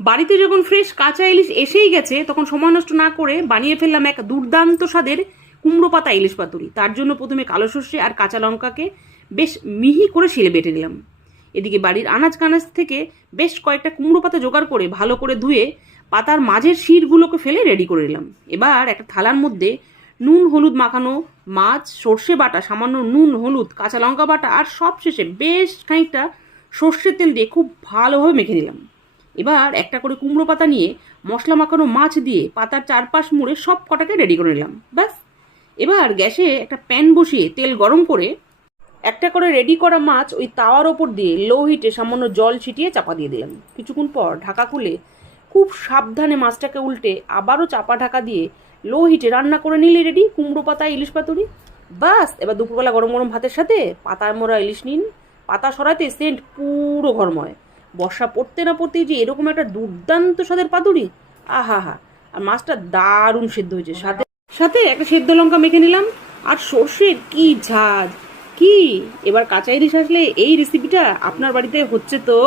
বাড়িতে যখন ফ্রেশ কাঁচা ইলিশ এসেই গেছে তখন সময় নষ্ট না করে বানিয়ে ফেললাম এক দুর্দান্ত স্বাদের কুমড়ো পাতা ইলিশ পাতুরি। তার জন্য প্রথমে কালো সর্ষে আর কাঁচা লঙ্কাকে বেশ মিহি করে শিলে বেটে নিলাম। এদিকে বাড়ির আনাজ কানাজ থেকে বেশ কয়েকটা কুমড়ো পাতা জোগাড় করে ভালো করে ধুয়ে পাতার মাঝের শিরগুলোকে ফেলে রেডি করে নিলাম। এবার একটা থালার মধ্যে নুন হলুদ মাখানো মাছ, সর্ষে বাটা, সামান্য নুন হলুদ, কাঁচা লঙ্কা বাটা আর সবশেষে বেশ খানিকটা সর্ষের তেল দিয়ে খুব ভালোভাবে মেখে নিলাম। এবার একটা করে কুমড়ো পাতা নিয়ে মশলা মাখানো মাছ দিয়ে পাতার চারপাশ মুড়ে সব কটাকে রেডি করে নিলাম। ব্যাস, এবার গ্যাসে একটা প্যান বসিয়ে তেল গরম করে একটা করে রেডি করা মাছ ওই তাওয়ার ওপর দিয়ে লো হিটে সামান্য জল ছিটিয়ে চাপা দিয়ে দিলাম। কিছুক্ষণ পর ঢাকা খুলে খুব সাবধানে মাছটাকে উল্টে আবারও চাপা ঢাকা দিয়ে লো হিটে রান্না করে নিলে রেডি কুমড়ো পাতা ইলিশ পাতুরি। বাস, এবার দুপুরবেলা গরম গরম ভাতের সাথে পাতায় মোড়া ইলিশ নিন। পাতা সরাতে সেন্ট পুরো ঘরময়। বর্ষা পড়তে না পড়তেই যে এরকম একটা দুর্দান্ত স্বাদের পাতুরি, আহা হা! আর মাছটা দারুণ সেদ্ধ হয়েছে, সাথে সাথে একটা সেদ্ধ লঙ্কা মেখে নিলাম। আর সর্ষের কি ঝাঁজ! কি এবার কাঁচা ইলিশ আসলে এই রেসিপিটা আপনার বাড়িতে হচ্ছে তো?